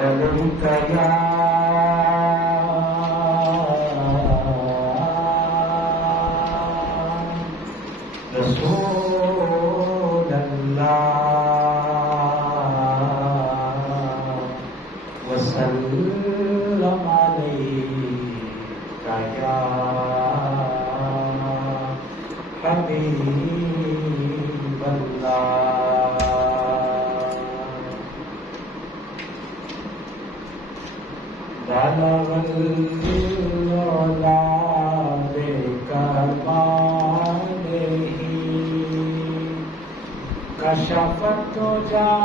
عليك يا رسول الله وسلم عليك يا حبيب الله بلغ العلا بكماله كشف الدجى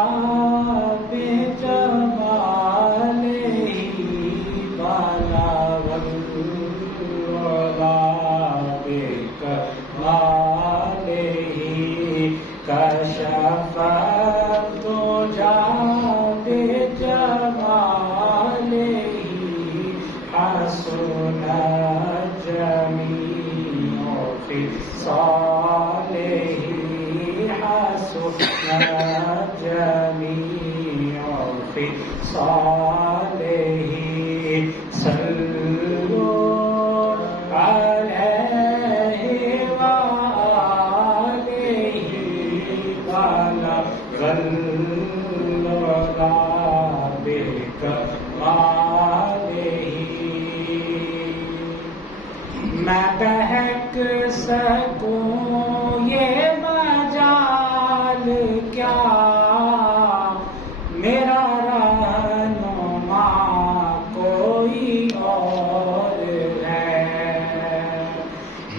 بجماله بلغ العلا بكماله كشف الدجى بجماله حسن جميع خصاله حسن جميع خصاله صلوا عليه وآله بلغ العلا بكماله میں بہک سکوں یہ مجال کیا میرا رہنما کوئی اور ہے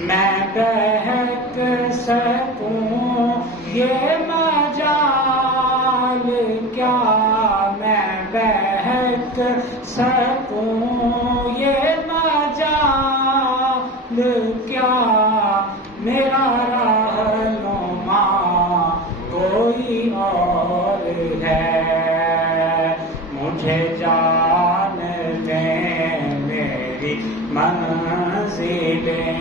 میں بہک سکوں یہ مجال کیا میں بہک سکوں یہ مجال کیا میرا رہنما کوئی اور ہے مجھے جان دیں میری منزلیں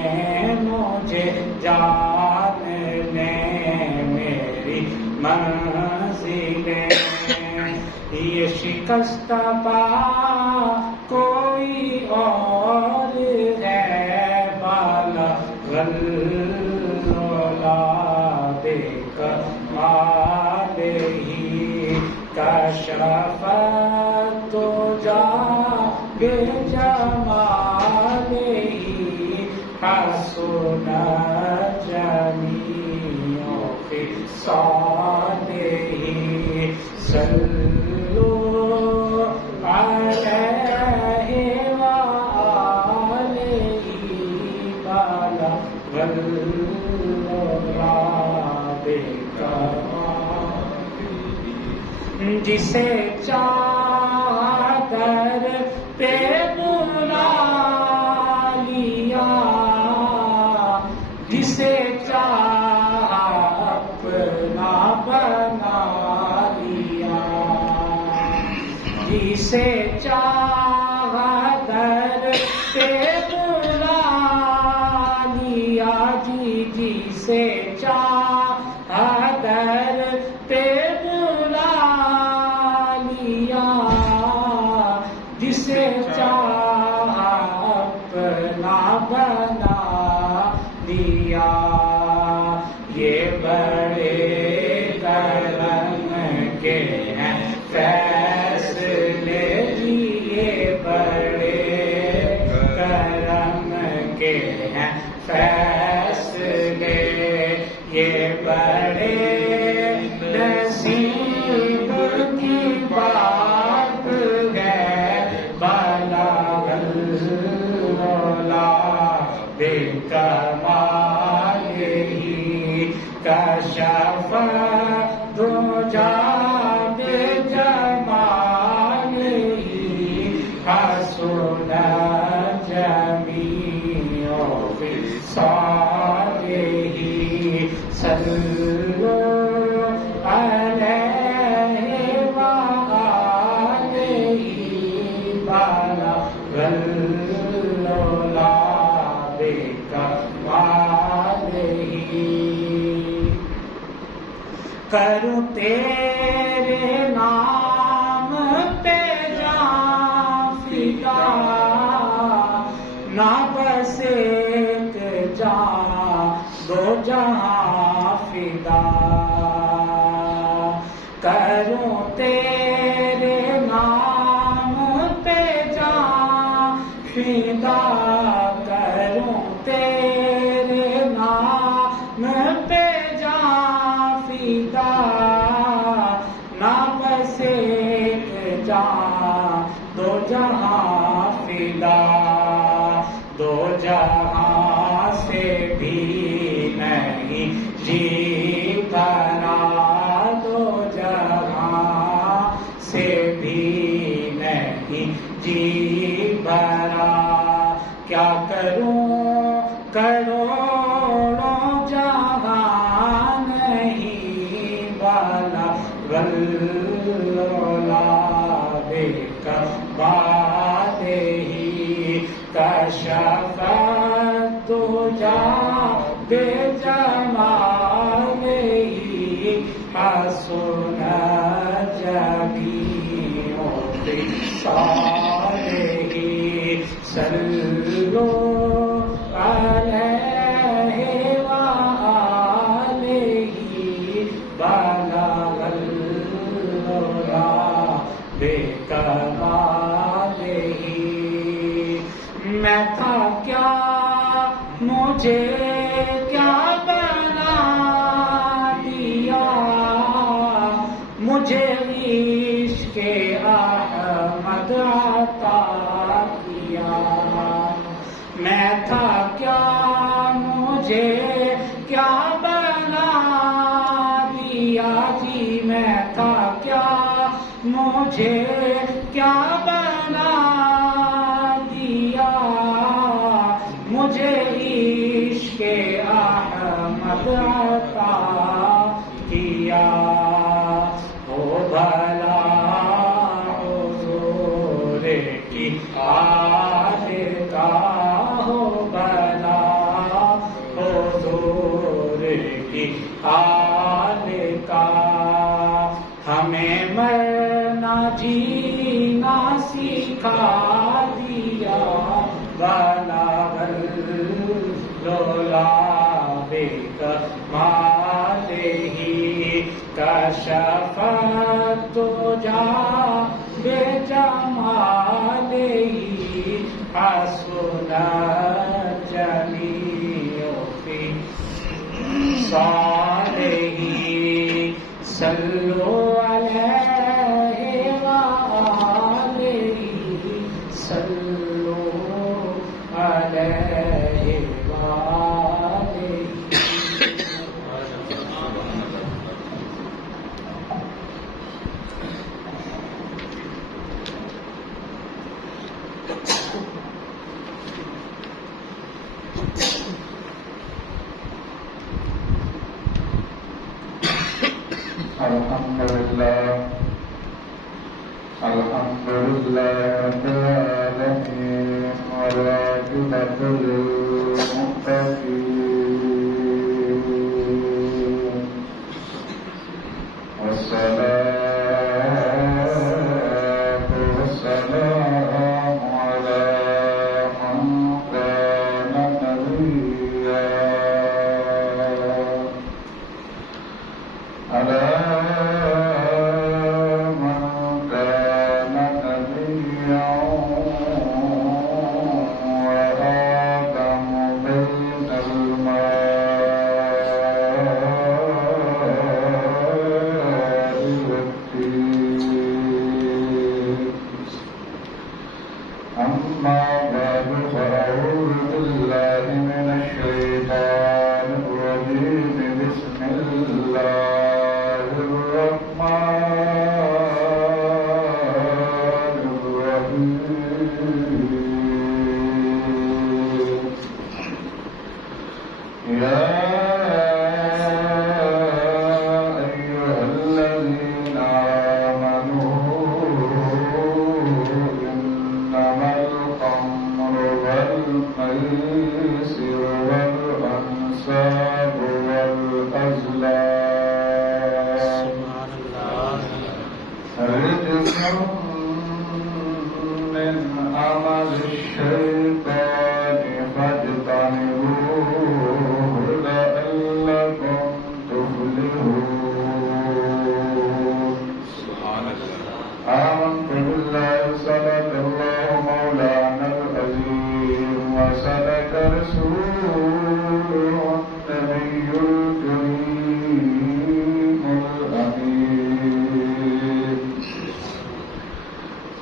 مجھے جان دیں میری منزلیں یہ شکست پا کوئی اور ہے بلغ العلا بکمالہ کشف الدجى بجمالہ حسن جميع خصاله صلوا عليه وآله بلغ العلا بکماله جسے چادر پہ بلا لیا جسے چاہا اپنا بنا لیا جسے چادر پہ بلا لیا جسے چادر پہ بلا لیا جسے چاہا اپنا بنا لیا یہ بڑے کرم کے ہیں فیصلے یہ بڑے کرم کے ہیں فیصلے یہ بڑے نصیب کی بات ہے بلغ العلا بکمالہ کشف الدجى بجمالہ حسن جميع خصاله صلوا عليه وآله بلغ العلا بکمالہ کروں تیرے نام پہ جہاں فدا، دو جہاں سے بھی نہیں جی بھرا، دو جہاں سے بھی نہیں جی بھرا، کیا کروں کروڑوں جہاں نہیں والا بے کباد ہی کشف تجا بے جمال ہی حسن جمیع صالح صلو علیہ وآلہ بلغ العلا بکمالہ۔ میں تھا کیا مجھے کیا بنا دیا، مجھے عشق احمد عطا کیا، میں تھا کیا مجھے کیا بنا دیا جی، میں تھا کیا مجھے کیا بنا دیا، مجھے عشق احمد عطا کیا، ہو بھلا حضور کی آل کا، ہو بھلا حضور کی آل کا، ہمیں مرنا جینا سکھا دیا، بلغ العلا بکمالہ کشف تجا بے جمالہ حسن جمیع صالح صلو علیہ وآلہ صلو علیہ وآلہ۔ الحمدللہ الحمدللہ رب العالمین والعاقبۃ للمتقین والصلاة والسلام علی من کان نبیا،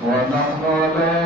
ونحن على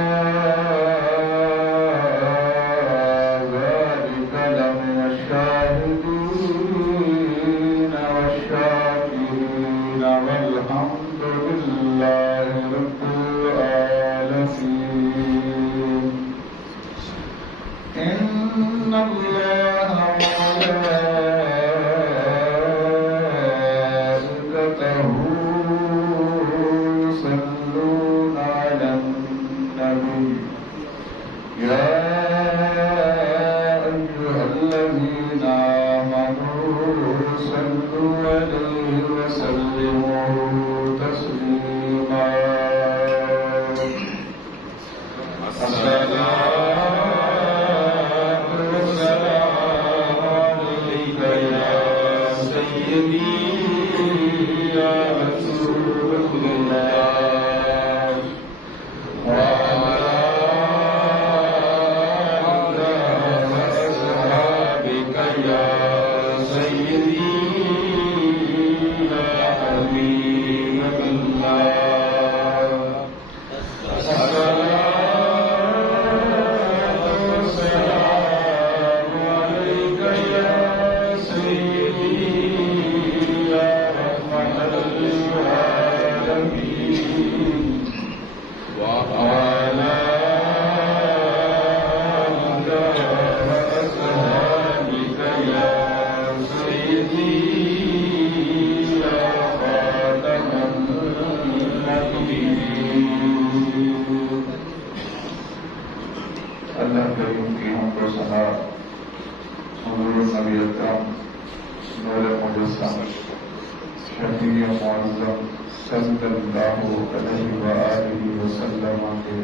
علیہ وآلہ وسلم کے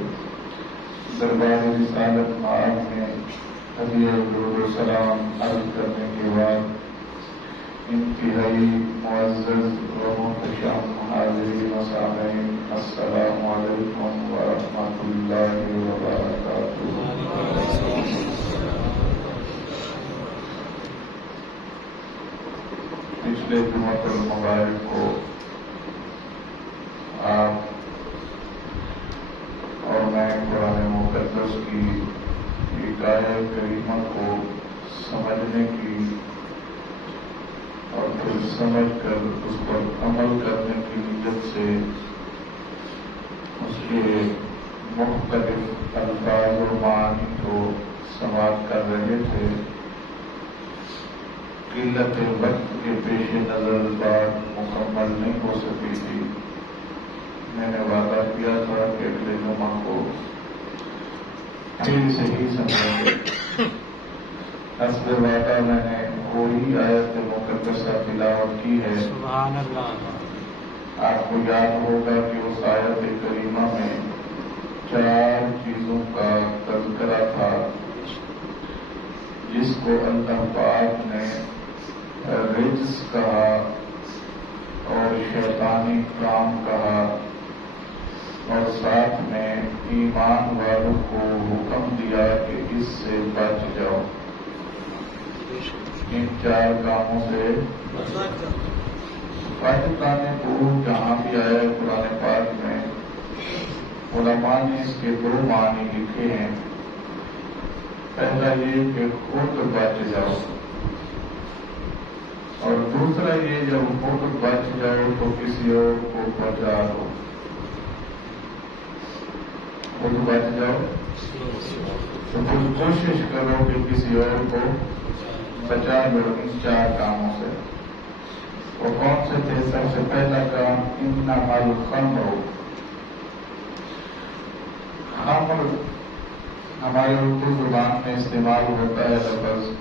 دربار رسالت معاد میں ہدیہ درود و سلام عرض کرنے کے بعد انتہائی معزز و محتشم حاضرین و سامعین، السلام علیکم ورحمۃ اللہ وبرکاتہ۔ پچھلے جمعۃ المبارک کو آپ اور میں قرآن مقدس کی ایک آیت کریمہ کو سمجھنے کی اور پھر سمجھ کر اس پر عمل کرنے کی نیت سے اس کے مختلف الفاظ و معانی کو سماعت کر رہے تھے۔ قلت وقت کے پیش نظر بات مکمل نہیں ہو سکی تھی۔ میں نے وعدہ کیا تھا کہ اگلے جمعہ کو پھر صحیح سمجھیں گے۔ حسب وعدہ میں نے وہی آیت مقدسہ تلاوت کی ہے۔ سبحان اللہ۔ آپ کو یاد ہوگا کہ اس آیت کریمہ میں 4 چیزوں کا تذکرہ تھا جس کو اللہ پاک نے رجس کہا اور شیطانی کام کہا، اور ساتھ میں ایمان والوں کو حکم دیا کہ اس سے بچ جاؤ، ان 4 کاموں سے بچ جانے کو جہاں بھی آیا ہے قرآن پاک میں، علماء نے اس کے 2 معنی لکھے ہیں۔ پہلا یہ کہ خود بچ جاؤ، اور دوسرا یہ جب خود بچ جاؤ تو کسی اور کو بچا دو۔ خود بچ جاؤ تو خود کوشش کرو کہ کسی اور کو بچا لو ان 4 کاموں سے۔ وہ کون سے تھے؟ سب سے پہلا کام انما الخمر۔ خمر ہماری اردو زبان میں استعمال ہوتا ہے لفظ،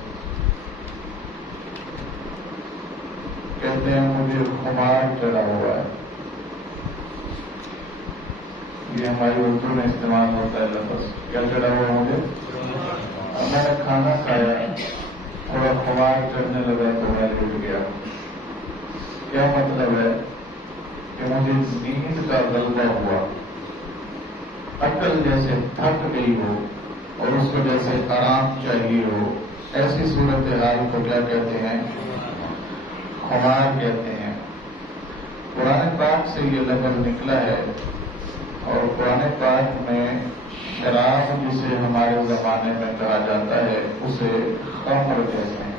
کہتے ہیں مجھے خمار چڑھا ہوا ہے، یہ ہماری اردو میں استعمال ہوتا ہے لفظ۔ کیا چڑھا ہوا مجھے؟ میں نے کھانا کھایا، تھوڑا خمار چڑھنے لگا تو میں لیٹ گیا۔ کیا مطلب ہے؟ کہ مجھے نیند کا غلبہ ہوا، عقل جیسے تھک گئی ہو اور اس کو جیسے آرام چاہیے ہو، ایسی صورتحال کو کیا کہتے ہیں؟ خمار کہتے ہیں۔ قرآن پاک سے یہ لفظ نکلا ہے، اور قرآن پاک میں شراب جسے ہمارے زمانے میں کہا جاتا ہے اسے خمر کہتے ہیں۔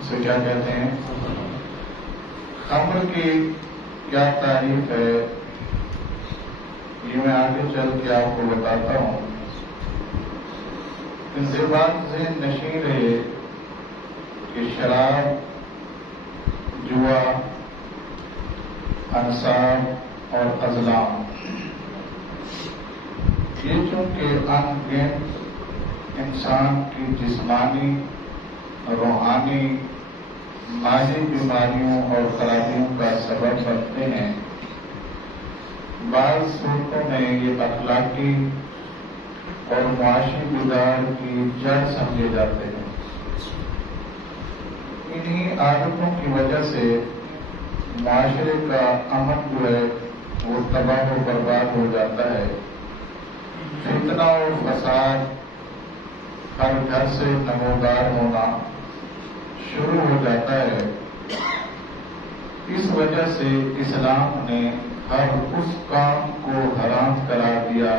اسے کیا کہتے ہیں؟ خمر کی کیا تعریف ہے یہ میں آگے چل کے آپ کو بتاتا ہوں۔ ان سے بات ذہن نشین رہے کہ شراب، جوا، انصاب اور ازلام، یہ چونکہ ان گنت انسان کی جسمانی، روحانی، مالی بیماریوں اور خرابیوں کا سبب بنتے ہیں، بعض صورتوں میں یہ اخلاقی اور معاشی بگاڑ کی جڑ سمجھے جاتے ہیں۔ انہی عادتوں کی وجہ سے معاشرے کا امن جو ہے وہ تباہ و برباد ہو جاتا ہے۔ فتنہ اور فساد ہر گھر سے نمودار ہونا شروع ہو جاتا ہے۔ اس وجہ سے اسلام نے ہر اس کام کو حرام قرار دیا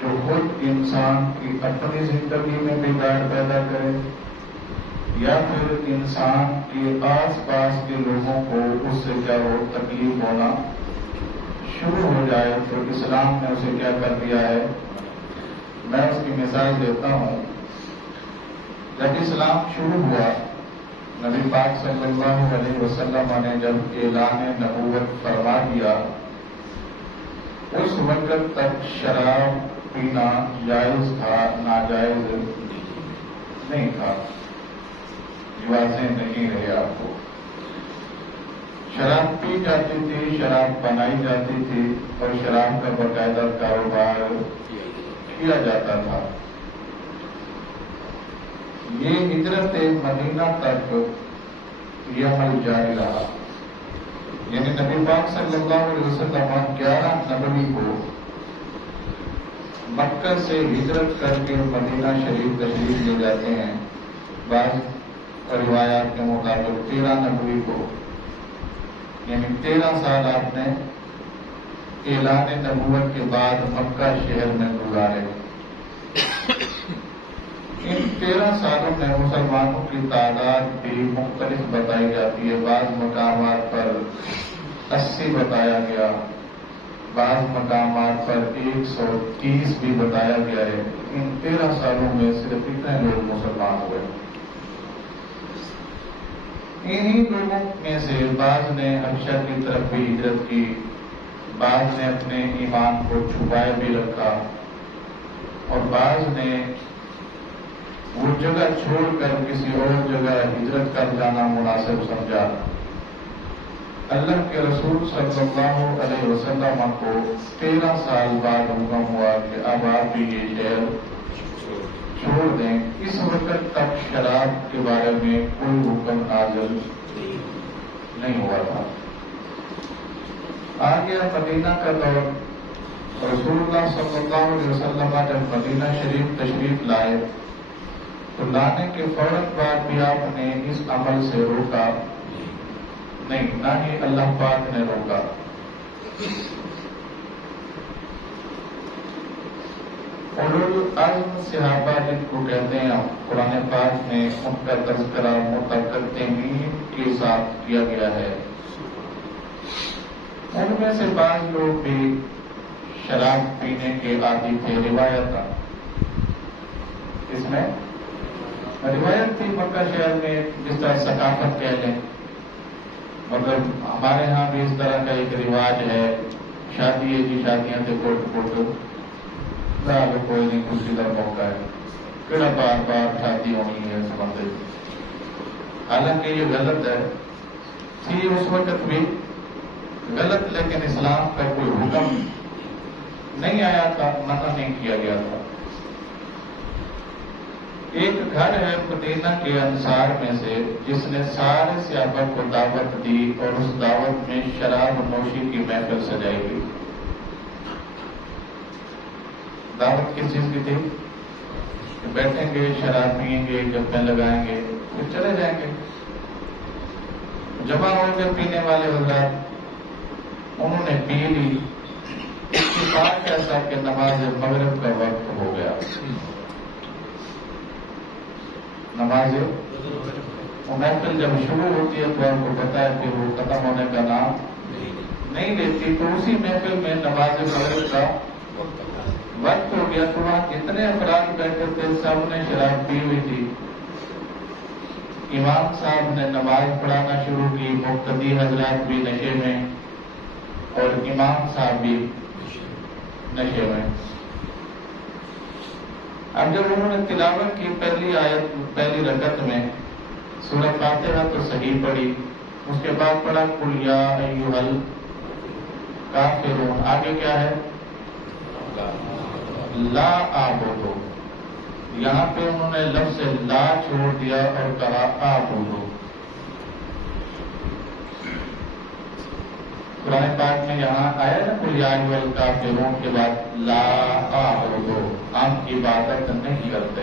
جو خود انسان کی اپنی زندگی میں بگاڑ پیدا کرے یا پھر انسان کے آس پاس کے لوگوں کو اس سے کیا ہو تکلیف ہونا شروع ہو جائے، تو اسلام نے اسے کیا کر دیا ہے؟ میں اس کی مثال دیتا ہوں۔ جب اسلام شروع ہوا، نبی پاک صلی اللہ علیہ وسلم نے جب اعلان نبوت فرما دیا، اس وقت تک شراب پینا جائز تھا، ناجائز نہیں تھا۔ یہ واضح نہیں رہے آپ کو۔ شراب پی جاتی تھی، شراب بنائی جاتی تھی اور شراب کا باقاعدہ کاروبار کیا جاتا تھا۔ یہ ہجرت مدینہ تک یہ عمل جاری رہا، یعنی نبی پاک صلی اللہ علیہ وسلم 11 نبوی کو مکہ سے ہجرت کر کے مدینہ شریف تشریف لے جاتے ہیں۔ بعض روایات کے مطابق 13 نبوی کو، یعنی 13 سال آپ نے اعلان نبوت کے بعد مکہ شہر میں گزارے۔ ان 13 سالوں میں مسلمانوں کی تعداد بھی مختلف بتائی جاتی ہے، بعض مقامات پر 80 بتایا گیا، بعض مقامات پر 130 بھی بتایا گیا ہے۔ ان 13 سالوں میں صرف اتنے لوگ مسلمان ہوئے۔ انہی لوگوں میں سے بعض نے حبشہ کی طرف بھی ہجرت کی، بعض نے اپنے ایمان کو چھپائے بھی رکھا، اور بعض نے وہ جگہ چھوڑ کر کسی اور جگہ ہجرت کر جانا مناسب سمجھا۔ اللہ کے رسول صلی اللہ علیہ وسلم کو 13 سال بعد حکم ہوا کہ اب آپ بھی یہ شہر چھوڑ دیں۔ اس وقت تک شراب کے بارے میں کوئی حکم نازل نہیں ہوا تھا۔ آ گیا مدینہ کا دور، رسول اللہ صلی اللہ علیہ وسلم جب مدینہ شریف تشریف لائے تو لانے کے فوراً بعد بھی آپ نے اس عمل سے روکا نہیں، نہ ہی اللہ پاک نے روکا۔ اولو العزم صحابہ جن کو کہتے ہیں، قرآن پاک میں ان کا تذکرہ متقدمین کے ساتھ کیا گیا ہے۔ ان میں سے بعض لوگ بھی شراب پینے کے عادی تھے۔ روایت اس میں روایت تھی مکہ شہر میں، جس طرح ثقافت کہہ لیں، مطلب ہمارے ہاں بھی اس طرح کا ایک رواج ہے، شادی ہے جی، شادیاں تھے کوٹ کوئی نہیں، خوشی کا موقع ہے، کہڑا بار بار شادی ہونی ہے سمندر۔ حالانکہ یہ غلط ہے، تھی اس وقت بھی غلط، لیکن اسلام کا کوئی حکم نہیں آیا تھا، منع نہیں کیا گیا تھا۔ ایک گھر ہے مدینہ کے انصار میں سے جس نے سارے صحابہ کو دعوت دی، اور اس دعوت میں شراب نوشی کی محفل سجائی گئی۔ دعوت کس چیز کی تھی؟ کہ بیٹھیں گے، شراب پیئیں گے، گپیں لگائیں گے، پھر چلے جائیں گے۔ جمع ہو کے پینے والے حضرات انہوں نے پی لی۔ اتفاق ایسا کہ نماز مغرب کا وقت ہو گیا۔ نماز محفل جب شروع ہوتی ہے تو آپ کو پتا ہے کہ وہ ختم ہونے کا نام نہیں لیتی، تو اسی محفل میں نماز مغرب کا وقت ہو گیا۔ تو وہاں جتنے افراد بیٹھے تھے سب نے شراب پی ہوئی تھی۔ امام صاحب نے نماز پڑھانا شروع کی، مقتدی حضرات بھی نشے میں اور امام صاحب بھی نشے میں۔ اب جب انہوں نے تلاوت کی پہلی آیت پہلی رکعت میں سورہ فاتحہ تو صحیح پڑھی، اس کے بعد پڑھا قل یا ایھا الکافرون، آگے کیا ہے؟ لا اعبد۔ یہاں پہ انہوں نے لفظ لا چھوڑ دیا اور کہا اعبد۔ قرآن پاک میں یہاں آیا نا قل یا ایھا الکافرون کے بعد لا اعبد، ہم عبادت نہیں کرتے۔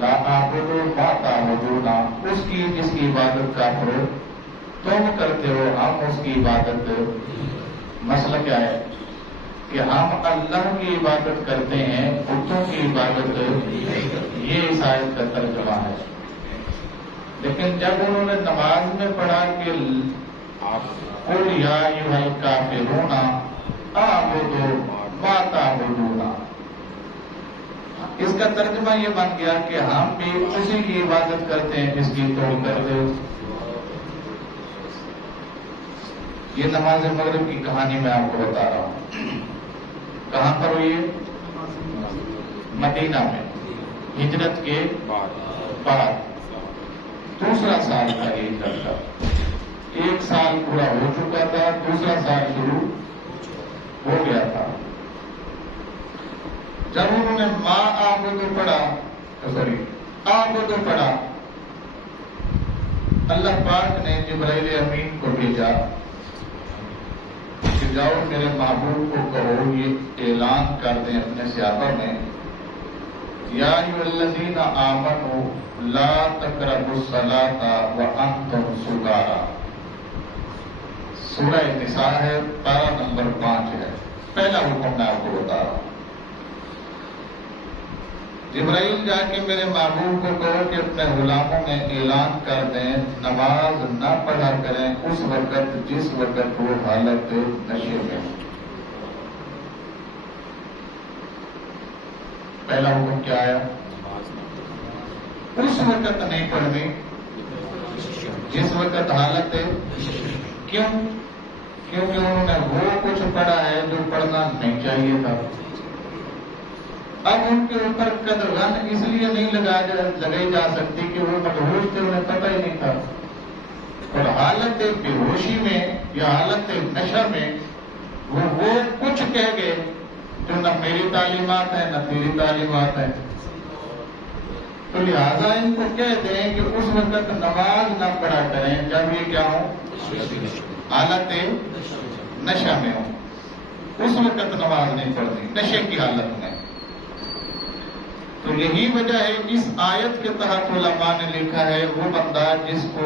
لا اعبد ما تعبدون، اس کی جس کی عبادت کافر تم کرتے ہو، ہم اس کی عبادت۔ مسئلہ کیا ہے کہ ہم اللہ کی عبادت کرتے ہیں، بتوں کی عبادت، یہ اس آیت کا ترجمہ ہے۔ لیکن جب انہوں نے نماز میں پڑھا کہ قل یا ایھا الکافرون اعبد ما تعبدون، اس کا ترجمہ یہ بن گیا کہ ہم بھی اسی کی عبادت کرتے ہیں جس کی تم کرتے ہو۔ یہ نماز مغرب کی کہانی میں آپ کو بتا رہا ہوں۔ کہاں پر ہوئی ہے؟ مدینہ میں، ہجرت کے بعد، دوسرا سال تھا ہجرت کا۔ ایک سال پورا ہو چکا تھا، دوسرا سال شروع ہو گیا تھا۔ جب انہوں نے ماں آبدو پڑھا، آبدو پڑھا، اللہ پاک نے جبرائیل امین کو بھیجا کہ جاؤ میرے محبوب کو کہو، یہ اعلان کر دیں اپنے صحابہ میں، یا ایھا الذین آمنوا لا تقربوا الصلاۃ وانتم سکارى۔ سورہ نساء ہے، پارہ نمبر 5 ہے۔ پہلا حکم میں آپ کو بتا رہا ہوں، جبرائیل جا کے میرے محبوب کو کہو کہ اپنے غلاموں میں اعلان کر دیں نماز نہ پڑھا کریں اس وقت جس وقت وہ حالت نشے میں۔ پہلا حکم کیا آیا؟ اس وقت نہیں پڑھنی جس وقت حالت ہے۔ کیوں؟ کیونکہ انہوں نے وہ کچھ پڑھا ہے جو پڑھنا نہیں چاہیے تھا۔ اب ان کے اوپر قدغن اس لیے نہیں لگائی جا سکتی کہ وہ مدہوش تھے، انہیں پتہ ہی نہیں تھا، اور حالت بے ہوشی میں یا حالت نشہ میں وہ کچھ کہہ گئے جو نہ میری تعلیمات ہیں نہ تیری تعلیمات ہیں۔ تو لہذا ان کو کہہ دیں کہ اس وقت نماز نہ پڑھا کریں جب یہ کیا ہو، حالت نشہ میں ہو، اس وقت نماز نہیں پڑھنی نشے کی حالت میں۔ تو یہی وجہ ہے اس آیت کے تحت علماء نے لکھا ہے وہ بندہ جس کو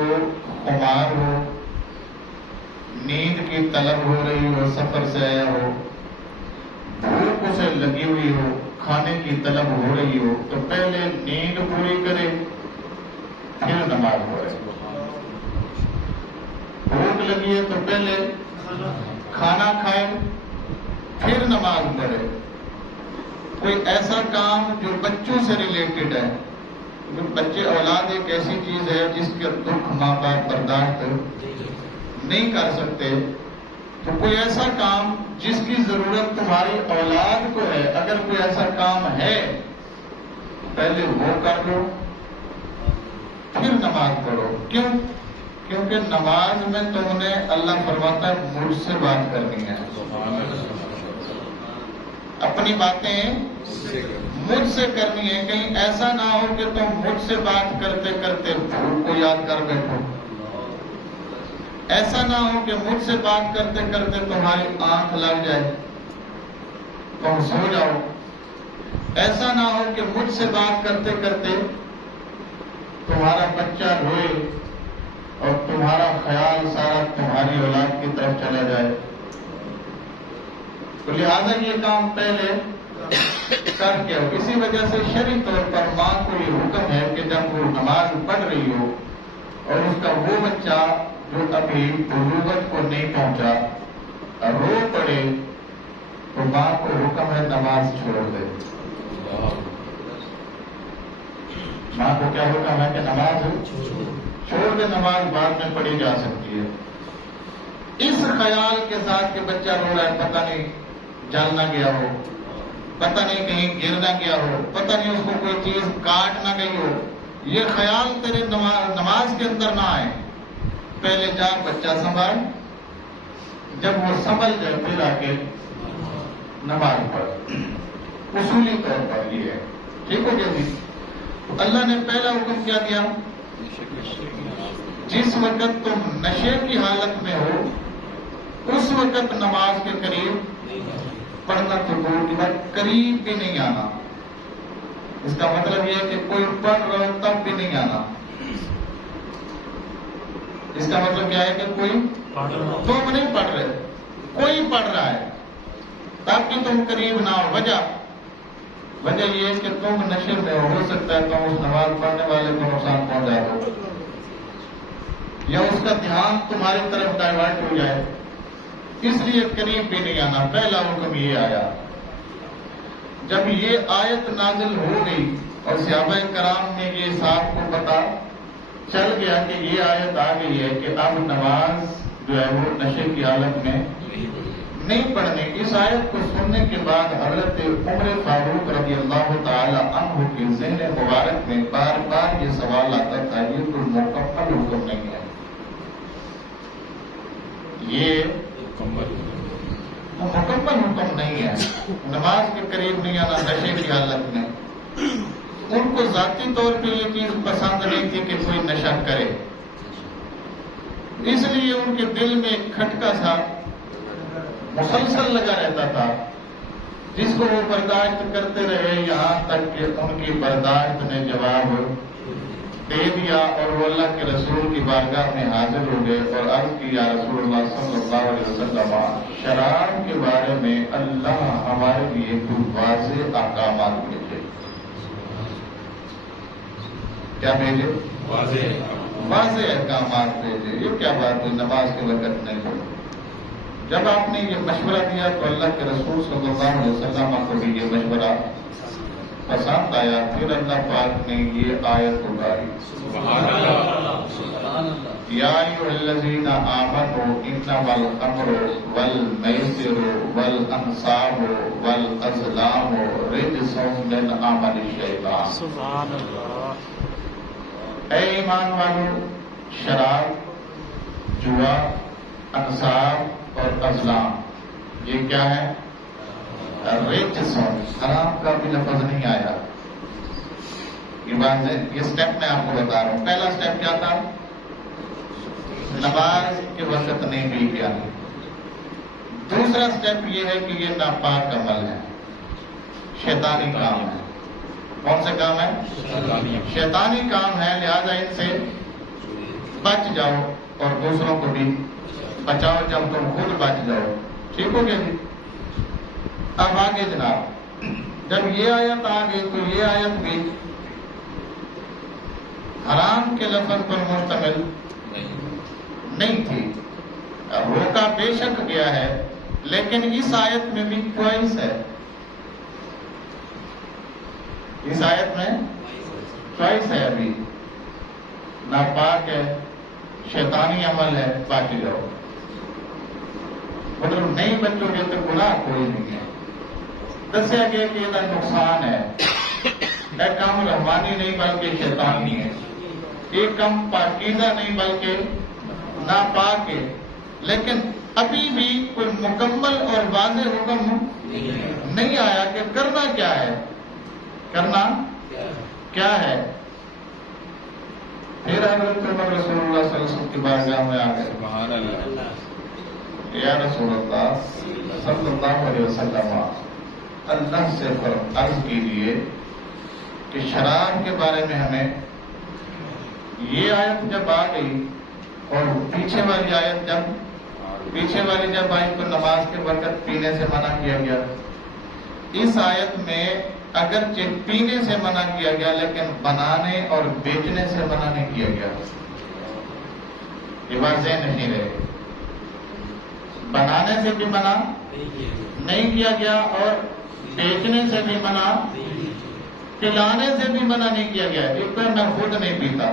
خمار ہو، نیند کی طلب ہو رہی ہو، سفر سے آیا ہو، بھوک اسے لگی ہوئی ہو، کھانے کی طلب ہو رہی ہو، تو پہلے نیند پوری کرے پھر نماز پڑھے۔ بھوک لگی ہے تو پہلے کھانا کھائے پھر نماز پڑھے۔ کوئی ایسا کام جو بچوں سے ریلیٹڈ ہے، بچے اولاد ایک ایسی چیز ہے جس کے دکھ ماں باپ برداشت نہیں کر سکتے، تو کوئی ایسا کام جس کی ضرورت تمہاری اولاد کو ہے، اگر کوئی ایسا کام ہے پہلے وہ کر لو پھر نماز پڑھو۔ کیوں؟ کیونکہ نماز میں تم نے، اللہ فرماتا ہے، مجھ سے بات کرنی ہے، اپنی باتیں مجھ سے کرنی ہے۔ کہیں ایسا نہ ہو کہ تم مجھ سے بات کرتے کرتے بھوک کو یاد کر بیٹھو، ایسا نہ ہو کہ مجھ سے بات کرتے کرتے تمہاری آنکھ لگ جائے تم سو جاؤ، ایسا نہ ہو کہ مجھ سے بات کرتے کرتے تمہارا بچہ روئے اور تمہارا خیال سارا تمہاری اولاد کی طرف چلا جائے۔ تو لہذا یہ کام پہلے کر کے ہو۔ اسی وجہ سے شرعی طور پر ماں کو یہ حکم ہے کہ جب وہ نماز پڑھ رہی ہو اور اس کا وہ بچہ جو ابھی بلوغت کو نہیں پہنچا رو پڑے تو ماں کو حکم ہے نماز چھوڑ دے۔ ماں کو کیا حکم ہے کہ نماز چھوڑ دے، نماز بعد میں پڑھی جا سکتی ہے۔ اس خیال کے ساتھ کہ بچہ رو رہا ہے، پتہ نہیں جل نہ گیا ہو، پتہ نہیں کہیں گر نہ گیا ہو، پتہ نہیں اس کو کوئی چیز کاٹ نہ گئی ہو، یہ خیال تیرے نماز کے اندر نہ آئے۔ پہلے جا بچہ سنبھال، جب وہ سنبھل جائے پھر آ کے نماز پڑھ۔ اصولی طور پر یہ ہے، ٹھیک ہو گیا جی؟ اللہ نے پہلا حکم کیا دیا؟ جس وقت تم نشے کی حالت میں ہو اس وقت نماز کے قریب پڑھنا، تو دور کی بات، قریب بھی نہیں آنا۔ اس کا مطلب یہ ہے کہ کوئی پڑھ رہا ہو تب بھی نہیں آنا۔ اس کا مطلب کیا ہے کہ کوئی تم نہیں پڑھ رہے، کوئی پڑھ رہا ہے تب بھی تم قریب نہ ہو۔ وجہ یہ ہے کہ تم نشے میں ہو سکتا ہے تم اس نماز پڑھنے والے کو نقصان پہنچا دو، یا اس کا دھیان تمہاری طرف ڈائیورٹ ہو جائے، اس لیے قریب بھی نہیں آنا۔ پہلا حکم یہ آیا۔ جب یہ آیت نازل ہو گئی اور صحابہ کرام نے یہ صاحب کو پتا چل گیا کہ یہ آیت آ گئی ہے کہ اب نماز جو ہے وہ نشے کی حالت میں نہیں پڑھنے، اس آیت کو سننے کے بعد حضرت عمر فاروق رضی اللہ تعالی عنہ کے ذہن مبارک میں بار بار یہ سوال آتا تھا، یہ کوئی مکمل حکم نہیں ہے، یہ مکمل حکم نہیں ہے. نماز کے قریب نہیں آنا نشے کی حالت میں. ان کو ذاتی طور پہ یہ چیز پسند نہیں تھی کہ کوئی نشہ کرے، اس لیے ان کے دل میں ایک کھٹکا سا مسلسل لگا رہتا تھا، جس کو وہ برداشت کرتے رہے یہاں تک کہ ان کی برداشت نے جواب دے دیا اور وہ اللہ کے رسول کی بارگاہ میں حاضر ہو گئے اور عرض کی یا رسول اللہ صلی اللہ علیہ وسلم، شراب کے بارے میں اللہ ہمارے لیے کوئی واضح احکامات بھیجے. کیا بھیجے؟ واضح احکامات بھیجے. یہ کیا بات ہے؟ نماز کے وقت نہیں پڑھو. جب آپ نے یہ مشورہ دیا تو اللہ کے رسول صلی اللہ علیہ وسلم کو بھی یہ مشورہ پسند آیا. پھر اللہ پاک نے یہ آیت اتاری، یا ایھا الذین آمنوا انما الخمر والمیسر والانصاب والازلام رجس من عمل الشیطان. سبحان اللہ. اے ایمان والو، شراب، جوا، انصاب اور ازلام یہ کیا ہے؟ رجس. حرام کا بھی لفظ نہیں آیا. یہ بات ہے، یہ سٹیپ میں آپ کو بتا رہا ہوں. پہلا سٹیپ کیا تھا؟ نماز کے وقت نہیں پی کیا. دوسرا سٹیپ یہ ہے کہ یہ ناپاک عمل ہے، شیطانی کام ہے. کون سے کام ہے؟ شیطانی کام ہے. لہذا ان سے بچ جاؤ اور دوسروں کو بھی بچاؤ جب تم خود بچ جاؤ. ٹھیک ہو گیا جی؟ اب آگے جناب، جب یہ آیت آ گئی تو یہ آیت بھی حرام کے لفظ پر مشتمل نہیں تھی. روکا بے شک گیا ہے، لیکن اس آیت میں بھی چوائس ہے. اس آیت میں چوائس ہے. ابھی ناپاک ہے، شیطانی عمل ہے، بچ جاؤ. مطلب نہیں بچو گے تو گناہ کوئی نہیں ہے. دسیا گیا کہ یہ نقصان ہے. ایک کام رحمانی نہیں بلکہ شیطانی ہے. ایک کم پاکیزہ نہیں بلکہ ناپاک ہے. لیکن ابھی بھی کوئی مکمل اور واضح حکم نہیں آیا کہ کرنا کیا ہے. کرنا کیا ہے؟ پھر حضرت عمر رسول اللہ صلی اللہ علیہ وسلم کی بارگاہ میں آ گئے. سبحان اللہ. یا رسول اللہ صلی اللہ علیہ وسلم، اللہ سے عرض کیجیے کہ شراب کے بارے میں ہمیں یہ آیت جب آ گئی اور پیچھے والی آیت جب آئی تو نماز کے وقت پینے سے منع کیا گیا. اس آیت میں اگرچہ پینے سے منع کیا گیا لیکن بنانے اور بیچنے سے منع نہیں کیا گیا. یہ بات ذہن نہیں رہے. بنانے سے بھی منع نہیں کیا گیا اور بیچنے سے بھی منع، پلانے سے بھی منع نہیں کیا گیا. ایک تو میں خود نہیں پیتا،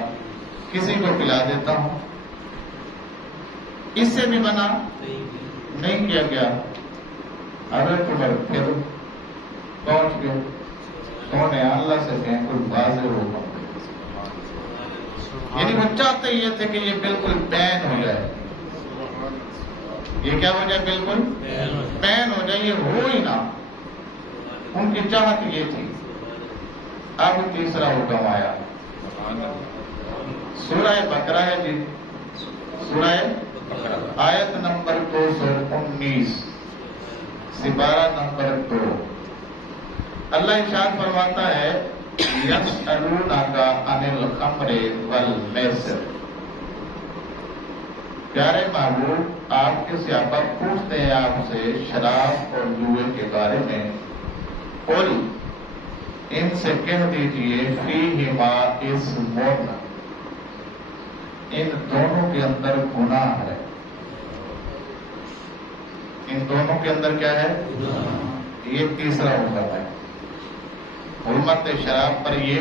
کسی کو پلا دیتا ہوں، اس سے بھی منع نہیں کیا گیا. حضرت عمر پھر پہنچ گئے. انہوں نے اللہ سے کہیں کوئی واضح حکم، یعنی وہ چاہتے یہ تھے کہ یہ بالکل بین ہو جائے. یہ کیا ہو جائے؟ بالکل بین ہو جائے، یہ ہو ہی نہ. ان کی چاہت یہ تھی. اب تیسرا حکم آیا. سورہ بقرہ ہے جی، سورہ آیت نمبر 219، سپارہ نمبر 2. اللہ ارشاد فرماتا ہے یسألونک عن الخمر والمیسر. پیارے محبوب، آپ کے صحابہ پوچھتے ہیں آپ سے شراب اور جوئے کے بارے میں. قل، ان سے کہہ دیجئے فیہما اثم، ان دونوں کے اندر گناہ ہے. ان دونوں کے اندر کیا ہے؟ یہ تیسرا حکم ہے. حرمت شراب پر یہ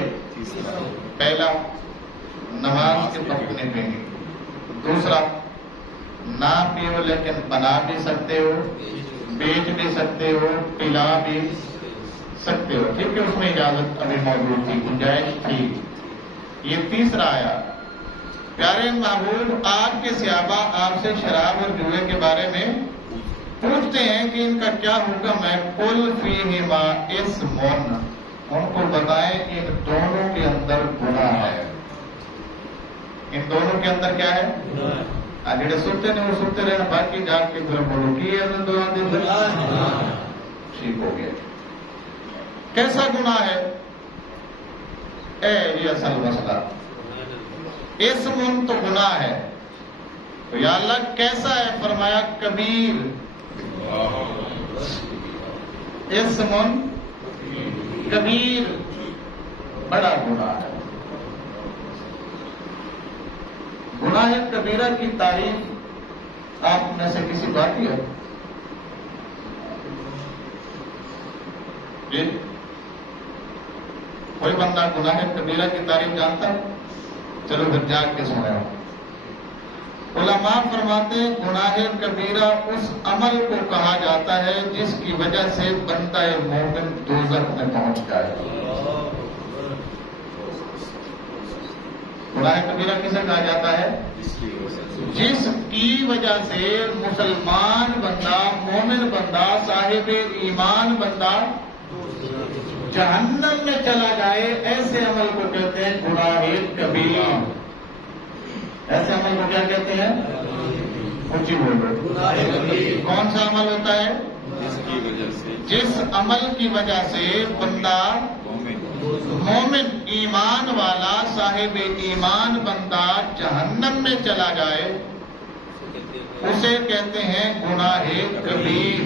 پہلا، نماز کے وقت نہیں پینی. دوسرا، نہ پیو لیکن بنا بھی سکتے ہو، بیچ بھی سکتے ہو، پلا بھی سکتے ہو. ٹھیک ہے، اس میں اجازت ابھی موجود تھی، گنجائش تھی. یہ تیسرا آیا. پیارے محبوب، آپ کے صحابہ آپ سے شراب اور جوئے کے بارے میں پوچھتے ہیں کہ ان کا کیا حکم ہے. قل فیہما اسم، ان کو بتائیں ان دونوں کے اندر گناہ ہے. ان دونوں کے اندر کیا ہے؟ جڑے سنتے نے وہ سنتے رہنا، باقی جا کے پھر بولو کی ہے دونوں کے اندر. ٹھیک ہو گیا. کیسا گناہ ہے؟ یہ اصل مسئلہ. اسم تو گناہ ہے، تو یا اللہ کیسا ہے؟ فرمایا کبیر. اسم کبیر، بڑا گناہ ہے. گناہ کبیرہ کی تعریف آپ میں سے کسی باقی ہے؟ جی کوئی بندہ گناہ کبیرہ کی تعریف جانتا ہے؟ چلو پھر جاگ کے سنیں. علماء فرماتے ہیں گناہ کبیرہ اس عمل کو کہا جاتا ہے جس کی وجہ سے بندہ مومن دوزخ میں پہنچ جائے. گناہ کبیرہ کسے کہا جاتا ہے؟ جس کی وجہ سے مسلمان بندہ، مومن بندہ، صاحب ایمان بندہ جہنم میں چلا جائے، ایسے عمل کو کہتے ہیں گناہ کبیرہ. ایسے عمل کو کیا کہتے ہیں؟ اونچی بولو. کون سا عمل ہوتا ہے؟ جس عمل کی وجہ سے بندہ مومن، ایمان والا، صاحب ایمان بندہ جہنم میں چلا جائے، اسے کہتے ہیں گناہ کبیر.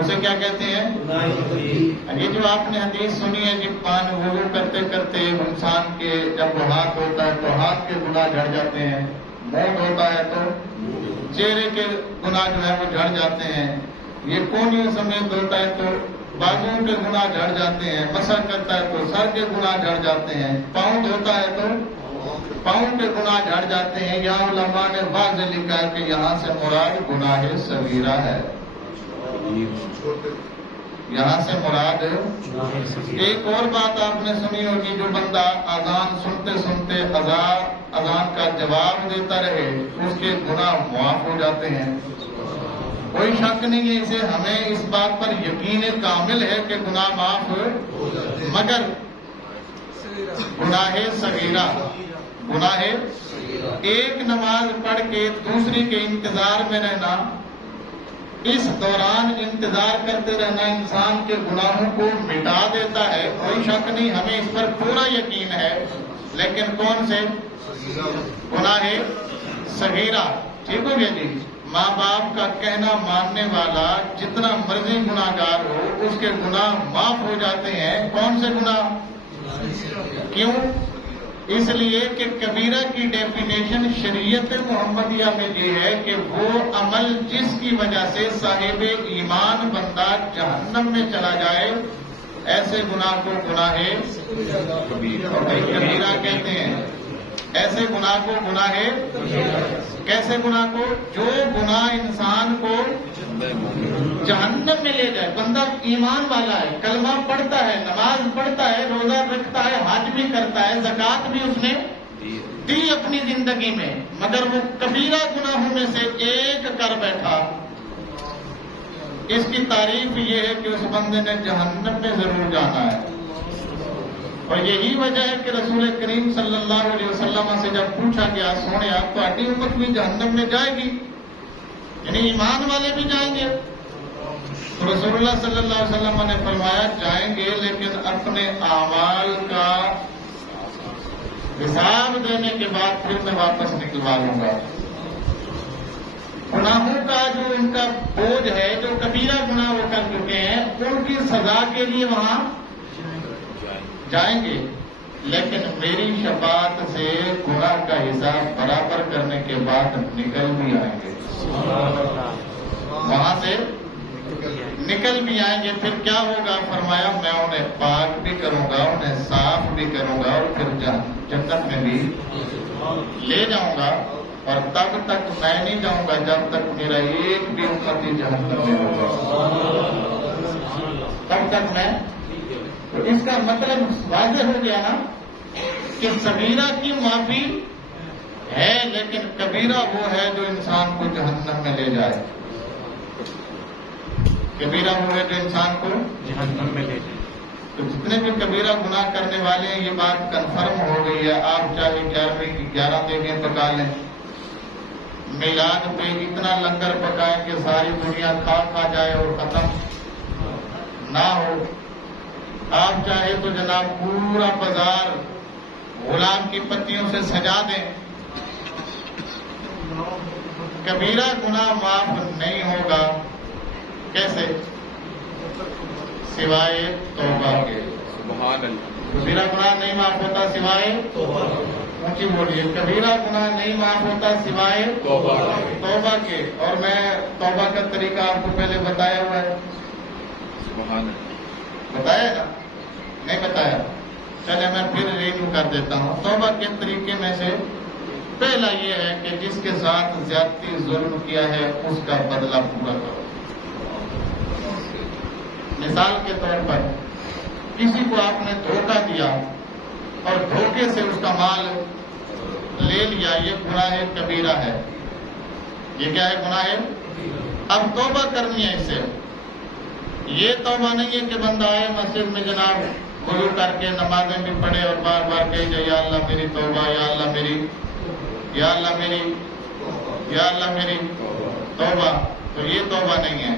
اسے کیا کہتے ہیں؟ یہ جو آپ نے حدیث سنی ہے کہ پانی وضو کرتے کرتے انسان کے جب ہاتھ ہوتا ہے تو ہاتھ کے گناہ جھڑ جاتے ہیں، منہ ہوتا ہے تو چہرے کے گناہ جو ہے وہ جھڑ جاتے ہیں، یہ کونیوں سمیت ہوتا ہے تو بازوؤں کے گناہ جھڑ جاتے ہیں، مسح کرتا ہے تو سر کے گناہ جھڑ جاتے ہیں، پاؤں دھوتا ہے تو پاؤں کے گناہ جھڑ جاتے ہیں. یہاں علماء نے واضح لکھا ہے کہ یہاں سے مراد گناہ صغیرہ ہے. یہاں سے مراد. ایک اور بات آپ نے سنی ہوگی، جو بندہ اذان سنتے سنتے اذان کا جواب دیتا رہے اس کے گناہ معاف ہو جاتے ہیں. کوئی شک نہیں ہے اسے، ہمیں اس بات پر یقین کامل ہے کہ گناہ معاف مگر گناہ صغیرہ، گناہ ایک نماز پڑھ کے دوسری کے انتظار میں رہنا، اس دوران انتظار کرتے رہنا انسان کے گناہوں کو مٹا دیتا ہے. کوئی شک نہیں، ہمیں اس پر پورا یقین ہے. لیکن کون سے؟ گناہ صغیرہ. ٹھیک ہو گیا جی. ماں باپ کا کہنا ماننے والا جتنا مرضی گناہ گار ہو، اس کے گناہ معاف ہو جاتے ہیں. کون سے گناہ؟ کیوں؟ اس لیے کہ کبیرہ کی ڈیفینیشن شریعت محمدیہ میں یہ ہے کہ وہ عمل جس کی وجہ سے صاحب ایمان بندہ جہنم میں چلا جائے، ایسے گناہ کو گناہ کبیرہ کہتے ہیں. ایسے گناہ کو گناہ. کیسے گناہ کو؟ جو گناہ انسان کو جہنم میں لے جائے. بندہ ایمان والا ہے، کلمہ پڑھتا ہے، نماز پڑھتا ہے، روزہ رکھتا ہے، حج بھی کرتا ہے، زکوٰۃ بھی اس نے دی اپنی زندگی میں، مگر وہ کبیرہ گناہوں میں سے ایک کر بیٹھا. اس کی تعریف یہ ہے کہ اس بندے نے جہنم میں ضرور جانا ہے. اور یہی وجہ ہے کہ رسول کریم صلی اللہ علیہ وسلم سے جب پوچھا گیا سونے آپ تہاڈی امت بھی جہنم میں جائے گی، یعنی ایمان والے بھی جائیں گے، تو رسول اللہ صلی اللہ علیہ وسلم نے فرمایا جائیں گے لیکن اپنے اعمال کا حساب دینے کے بعد پھر میں واپس نکلوا لوں گا. گناہوں کا جو ان کا بوجھ ہے، جو کبیرہ گناہ وہ کر چکے ہیں، ان کی سزا کے لیے وہاں جائیں گے، لیکن میری شفاعت سے گناہ کا حساب برابر کرنے کے بعد نکل بھی آئیں گے. وہاں سے نکل بھی آئیں گے. پھر کیا ہوگا؟ فرمایا میں انہیں پاک بھی کروں گا، انہیں صاف بھی کروں گا، اور پھر جنت میں بھی لے جاؤں گا. اور تب تک میں نہیں جاؤں گا جب تک میرا ایک بھی امتی جہنم میں ہوگا. تب تک میں. تو اس کا مطلب واضح ہو گیا نا کہ صغیرہ کی معافی ہے، لیکن کبیرہ وہ ہے جو انسان کو جہنم میں لے جائے. کبیرہ وہ ہے جو انسان کو جہنم میں لے جائے. تو جتنے بھی کبیرہ گناہ کرنے والے ہیں یہ بات کنفرم ہو گئی ہے. آپ چاہے 11ویں کی 11 دیگیں پکا لیں، میلاد پہ اتنا لنگر پکائیں کہ ساری دنیا کھا جائے اور ختم نہ ہو. آپ چاہے تو جناب پورا بازار غلام کی پتیوں سے سجا دیں، کبیرہ گناہ معاف نہیں ہوگا. کیسے؟ سوائے توبہ کے. سبحان اللہ. کبیرہ گناہ نہیں معاف ہوتا سوائے اونچی بولیے، کبیرہ گناہ نہیں معاف ہوتا سوائے توبہ کے. اور میں توبہ کا طریقہ آپ کو پہلے بتایا ہوا ہے. سبحان اللہ. بتایا نا؟ نہیں بتایا؟ چلے میں پھر ریویو کر دیتا ہوں. توبہ کے طریقے میں سے پہلا یہ ہے کہ جس کے ساتھ زیادتی ظلم کیا ہے اس کا بدلہ پورا کرو. مثال کے طور پر کسی کو آپ نے دھوکہ دیا اور دھوکے سے اس کا مال لے لیا، یہ گناہ کبیرہ ہے. یہ کیا ہے؟ گناہ ہے. اب توبہ کرنی ہے اس سے. یہ توبہ نہیں ہے کہ بندہ آئے مسجد میں جناب وضو کر کے نمازیں بھی پڑھے اور بار بار کہے جائے یا اللہ میری توبہ، یا اللہ میری، یا اللہ میری، یا اللہ میری توبہ. تو یہ توبہ نہیں ہے.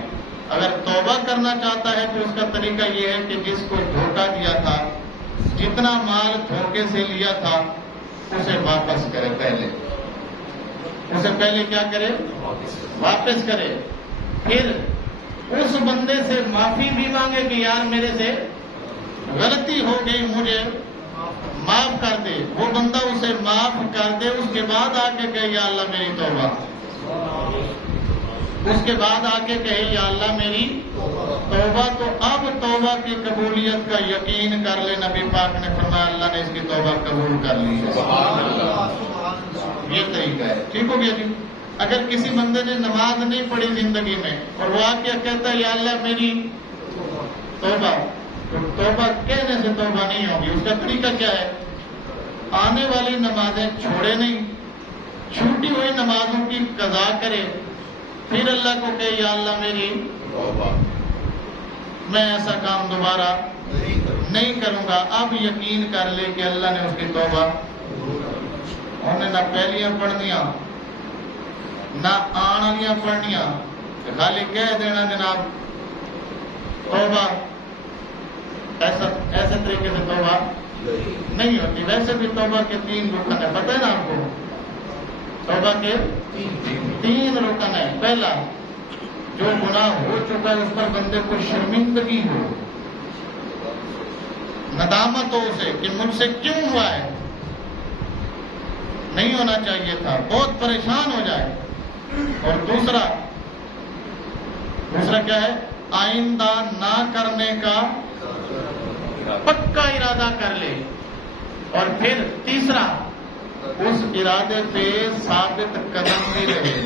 اگر توبہ کرنا چاہتا ہے تو اس کا طریقہ یہ ہے کہ جس کو دھوکہ دیا تھا، جتنا مال دھوکے سے لیا تھا اسے واپس کرے. پہلے کیا کرے؟ واپس کرے. پھر اس بندے سے معافی بھی مانگے کہ یار میرے سے غلطی ہو گئی، مجھے معاف کر دے. وہ بندہ اسے معاف کر دے، اس کے بعد آ کے کہے یا اللہ میری توبہ. اس کے بعد آ کے کہے یا اللہ میری توبہ. تو اب توبہ کی قبولیت کا یقین کر لے. نبی پاک نے فرمایا اللہ نے اس کی توبہ قبول کر لی ہے. یہ طریقہ ہے. ٹھیک ہو گیا جی. اگر کسی بندے نے نماز نہیں پڑھی زندگی میں اور وہ آ کے کہتا ہے یا اللہ میری توبہ، تو توبہ کہنے سے توبہ نہیں ہوگی. اس کا طریقہ کیا ہے؟ آنے والی نمازیں چھوڑے نہیں، چھوٹی ہوئی نمازوں کی قضا کرے، پھر اللہ کو کہے یا اللہ میری توبہ، میں ایسا کام دوبارہ نہیں کروں گا. اب یقین کر لے کہ اللہ نے اس کی توبہ. انہیں نہ پہلیاں پڑھنیاں نہ آن والیاں پڑھنیاں، خالی کہہ دینا جناب توبہ. ایسے طریقے سے توبہ نہیں ہوتی. ویسے بھی توبہ کے 3 رکن ہیں، پتہ ہے نا آپ کو؟ توبہ کے 3 رکن ہیں. پہلا، جو گناہ ہو چکا ہے اس پر بندے کو شرمندگی ہو، ندامت ہو اسے کہ مجھ سے کیوں ہوا ہے، نہیں ہونا چاہیے تھا، بہت پریشان ہو جائے. اور دوسرا کیا ہے؟ آئندہ نہ کرنے کا پکا ارادہ کر لے. اور پھر تیسرا، اس ارادے پہ ثابت قدم بھی رہے.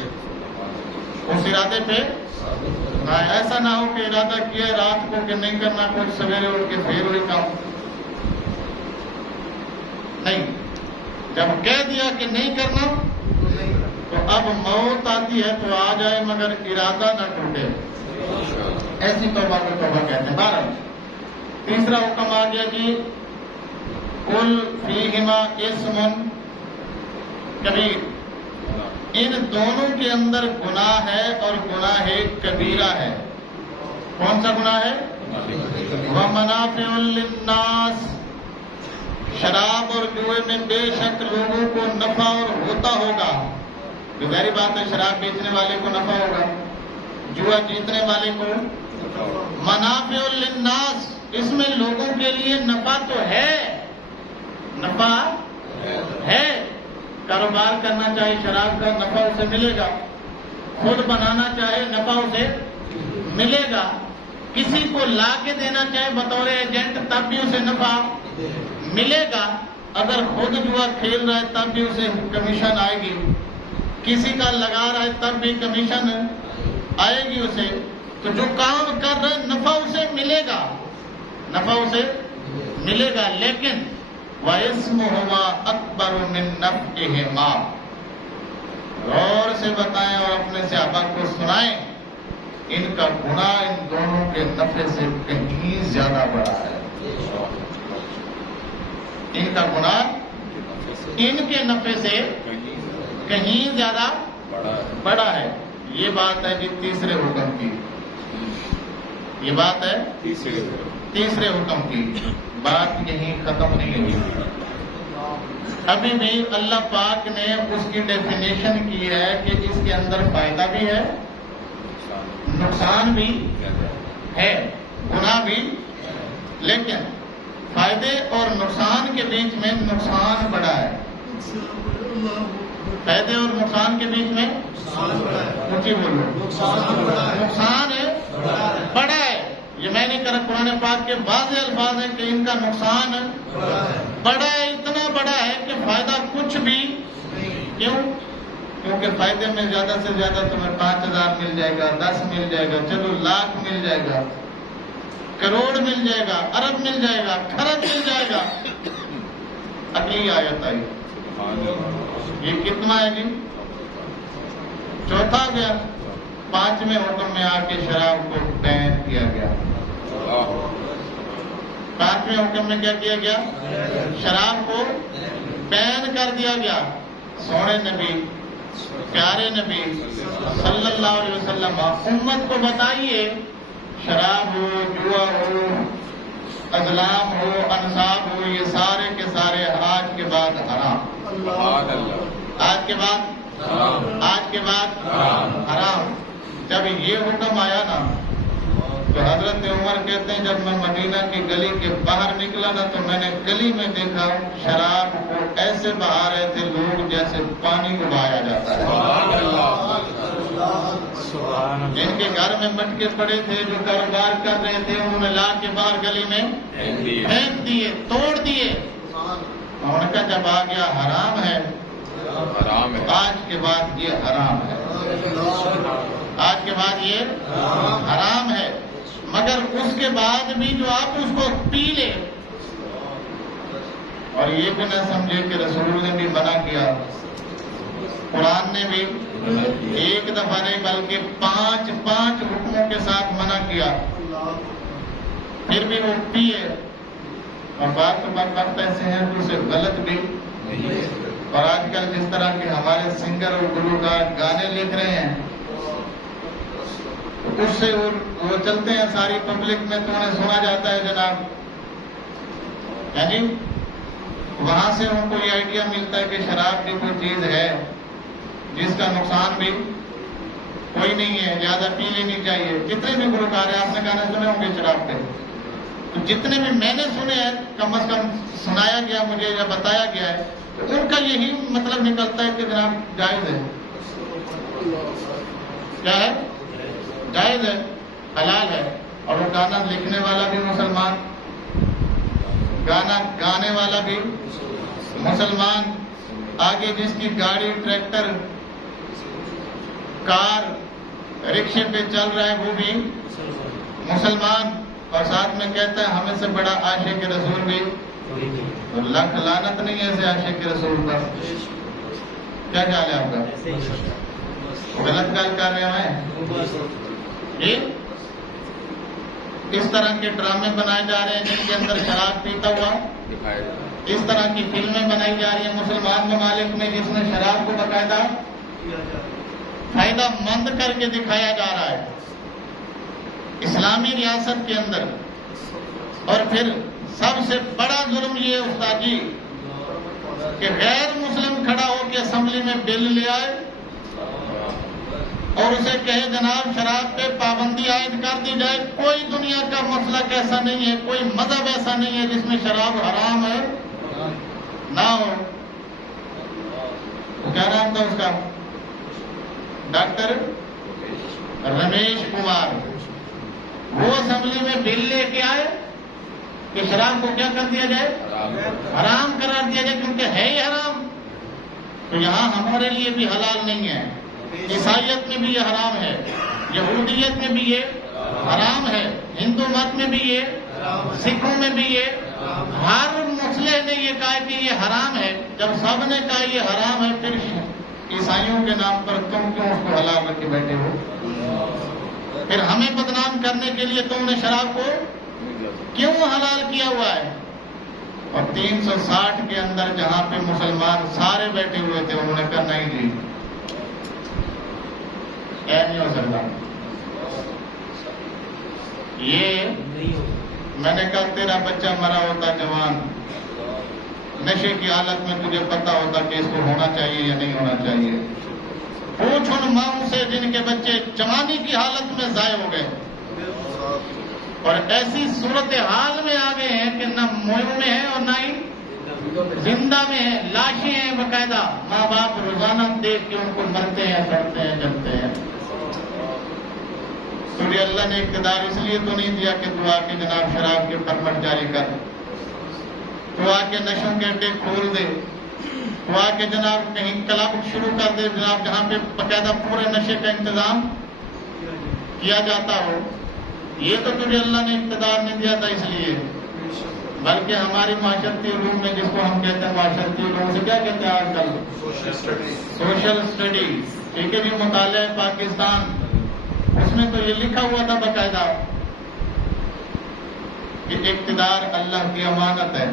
اس ارادے پہ ایسا نہ ہو کہ ارادہ کیا رات کو کہ نہیں کرنا، کچھ سویرے اٹھ کے پھر وہی کام. نہیں، جب کہہ دیا کہ نہیں کرنا تو اب موت آتی ہے تو آ جائے مگر ارادہ نہ ٹوٹے. ایسی توبہ کو توبہ کہتے ہیں. 12 تیسرا حکم آ گیا جی، کل فیہما اسم کبیر. ان دونوں کے اندر گناہ ہے اور گناہ کبیرہ ہے. کون سا گناہ ہے؟ وَمَنَافِعُ لِلنَّاسِ. شراب اور جوئے میں بے شک لوگوں کو نفع اور ہوتا ہوگا. ظاہری بات ہے شراب بیچنے والے کو نفع ہوگا، جوا جیتنے والے کو. منافع للناس، اس میں لوگوں کے لیے نفع تو ہے، نفع ہے. کاروبار کرنا چاہے شراب کا نفع اسے ملے گا، خود بنانا چاہے نفع اسے ملے گا، کسی کو لا کے دینا چاہے بطور ایجنٹ تب بھی اسے نفع ملے گا. اگر خود جوا کھیل رہا ہے تب بھی اسے کمیشن آئے گی، کسی کا لگا رہا ہے تب بھی کمیشن آئے گی اسے. تو جو کام کر رہا ہے نفع اسے ملے گا، نفع اسے ملے گا. لیکن وَإِسْمُهُمَا أَكْبَرُ مِن نَفْعِهِمَا. غور سے بتائیں اور اپنے صحابہ کو سنائیں، ان کا گناہ ان دونوں کے نفع سے کہیں زیادہ بڑا ہے۔ ان کا گناہ ان کے نفع سے کہیں زیادہ بڑا ہے۔ یہ بات ہے جی تیسرے حکم کی، یہ بات ہے تیسرے حکم کی۔ بات یہیں ختم نہیں ہوئی، ابھی بھی اللہ پاک نے اس کی ڈیفینیشن کی ہے کہ اس کے اندر فائدہ بھی ہے، نقصان بھی ہے، گناہ بھی، لیکن فائدے اور نقصان کے بیچ میں نقصان بڑا ہے۔ فائدے اور نقصان کے بیچ میں اونچی بولو، نقصان ہے بڑا ہے۔ یہ میں نہیں کہہ رہا، قرآن پاک کے واضح الفاظ ہیں کہ ان کا نقصان بڑا ہے، اتنا بڑا ہے کہ فائدہ کچھ بھی۔ کیوں؟ کیونکہ فائدے میں زیادہ سے زیادہ تمہیں 5,000 مل جائے گا، 10 مل جائے گا، چلو لاکھ مل جائے گا، کروڑ مل جائے گا، ارب مل جائے گا، کھرب مل جائے گا۔ اگلی آیت آئی، یہ کتنا ہے جی؟ چوتھا گیا۔ پانچویں حکم میں آ کے شراب کو بین کیا گیا۔ پانچویں حکم میں کیا کیا گیا؟ شراب کو بین کر دیا گیا۔ سونے نبی، پیارے نبی صلی اللہ علیہ وسلم امت کو بتائیے، شراب ہو، جوا ہو، ازلام ہو، انصاب ہو، یہ سارے کے سارے آج کے بعد حرام، آج کے بعد، آج کے بعد حرام۔ جب یہ حکم آیا نا تو حضرت عمر کہتے ہیں جب میں مدینہ کی گلی کے باہر نکلا نا تو میں نے گلی میں دیکھا شراب کو ایسے بہا رہے تھے لوگ جیسے پانی کو بہایا جاتا ہے۔ جن کے گھر میں مٹکے پڑے تھے، جو کاروبار کر رہے تھے، انہوں نے لا کے باہر گلی میں پھینک دیے، توڑ دیے۔ انہوں نے کہا جب آ گیا حرام ہے، آج کے بعد یہ حرام ہے، آج کے بعد یہ حرام ہے۔ مگر اس کے بعد بھی جو آپ اس کو پی لے اور یہ بھی نہ سمجھے کہ رسول نے بھی منع کیا، قرآن نے بھی ایک دفعہ نہیں بلکہ پانچ حکموں کے ساتھ منع کیا، پھر بھی وہ پیے۔ اور بات تو وقت ایسے ہیں کہ اسے غلط بھی، اور آج کل جس طرح کے ہمارے سنگر اور گلوکار گانے لکھ رہے ہیں اس سے وہ چلتے ہیں ساری پبلک میں تو انہیں سنا جاتا ہے جناب، یعنی وہاں سے ان کو یہ آئیڈیا ملتا ہے کہ شراب بھی کوئی چیز ہے جس کا نقصان بھی کوئی نہیں ہے، لہٰذا پی لینی چاہیے۔ جتنے بھی گلوکار ہیں، آپ نے گانے سنے ہوں گے شراب کے، تو جتنے بھی میں نے سنے ہیں کم از کم سنایا گیا مجھے یا بتایا گیا ہے، تو ان کا یہی مطلب نکلتا ہے کہ جناب جائز ہے، کیا ہے؟ جائز ہے، حلال ہے۔ اور وہ گانا لکھنے والا بھی مسلمان، گانا گانے والا بھی مسلمان، آگے جس کی گاڑی، ٹریکٹر، کار، رکشے پہ چل رہا ہے وہ بھی مسلمان، اور ساتھ میں کہتا ہے ہمیں سے بڑا عاشق رسول بھی، لاکھ لعنت نہیں ہے ایسے عاشق رسول پر۔ کیا خیال ہے آپ کا؟ غلط گال کر رہے ہیں؟ اس طرح کے ڈرامے بنائے جا رہے ہیں جن کے اندر شراب پیتا ہوا، اس طرح کی فلمیں بنائی جا رہی ہیں مسلمان ممالک میں جس میں شراب کو باقاعدہ فائدہ مند کر کے دکھایا جا رہا ہے اسلامی ریاست کے اندر۔ اور پھر سب سے بڑا ظلم یہ ہے استاد جی کہ غیر مسلم کھڑا ہو کے اسمبلی میں بل لے آئے اور اسے کہے جناب شراب پہ پابندی عائد کر دی جائے۔ کوئی دنیا کا مسلک ایسا نہیں ہے، کوئی مذہب ایسا نہیں ہے جس میں شراب حرام ہے نہ ہو۔ کیا نام تھا اس کا؟ ڈاکٹر رمیش کمار۔ وہ اسمبلی میں بل لے کے آئے کہ شراب کو کیا کر دیا جائے؟ حرام قرار دیا جائے، کیونکہ ہے ہی حرام۔ تو یہاں ہمارے لیے بھی حلال نہیں ہے، عیسائیت میں بھی یہ حرام ہے، یہودیت میں بھی یہ حرام ہے، ہندو مت میں بھی یہ، سکھوں میں بھی یہ، ہر مسلح نے یہ کہا کہ یہ حرام ہے۔ جب سب نے کہا یہ حرام ہے، پھر عیسائیوں کے نام پر تم کیوں اس کو حلال رکھ کے بیٹھے ہو؟ پھر ہمیں بدنام کرنے کے لیے تم نے شراب کو کیوں حلال کیا ہوا ہے؟ اور 360 کے اندر جہاں پہ مسلمان سارے بیٹھے ہوئے تھے انہوں نے کہا نہیں جی نہیں ہو سکتا. یہ میں نے کہا تیرا بچہ مرا ہوتا جوان نشے کی حالت میں تجھے پتا ہوتا کہ اس کو ہونا چاہیے یا نہیں ہونا چاہیے. پوچھ ان ماؤں سے جن کے بچے جوانی کی حالت میں ضائع ہو گئے اور ایسی صورتحال میں آ گئے ہیں کہ نہ منہ میں ہے اور نہ ہی زندہ میں ہے. لاشیں ہیں باقاعدہ. ماں باپ روزانہ دیکھ کے ان کو مرتے ہیں سڑتے ہیں جلتے ہیں. سوری اللہ نے اقتدار اس لیے تو نہیں دیا کہ دعا کے جناب شراب کے پرمٹ جاری کر, دعا کے نشوں کے اڈے کھول دے, دعا کے جناب کہیں کلب شروع کر دے جناب جہاں پہ باقاعدہ پورے نشے کا انتظام کیا جاتا ہو. یہ تو تجھے اللہ نے اقتدار نہیں دیا تھا اس لیے, بلکہ ہماری معاشرتی علوم میں جس کو ہم کہتے ہیں معاشرتی علوم سے کیا کہتے ہیں آج کل سوشل اسٹڈی, ٹھیک ہے جی, مطالعہ پاکستان, اس میں تو یہ لکھا ہوا تھا باقاعدہ کہ اقتدار اللہ کی امانت ہے.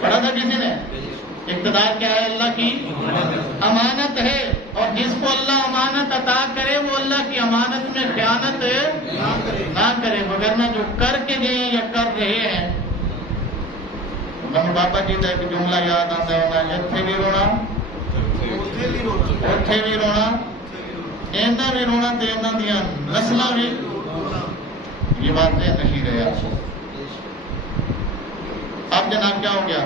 پڑھا تھا کسی نے؟ اقتدار کیا ہے؟ اللہ کی امانت ہے, اور جس کو اللہ امانت عطا کرے وہ اللہ کی امانت میں خیانت نہ کرے. وگرنہ جو کر کے گئے یا کر رہے ہیں, بابا جی کا ایک جملہ یاد آتا ہے, اتنے بھی رونا اٹھے بھی رونا اینا بھی رونا تے اینا دیا نسلیں بھی. یہ بات ہے نشی رہے آپ کو. اب جناب کیا ہو گیا؟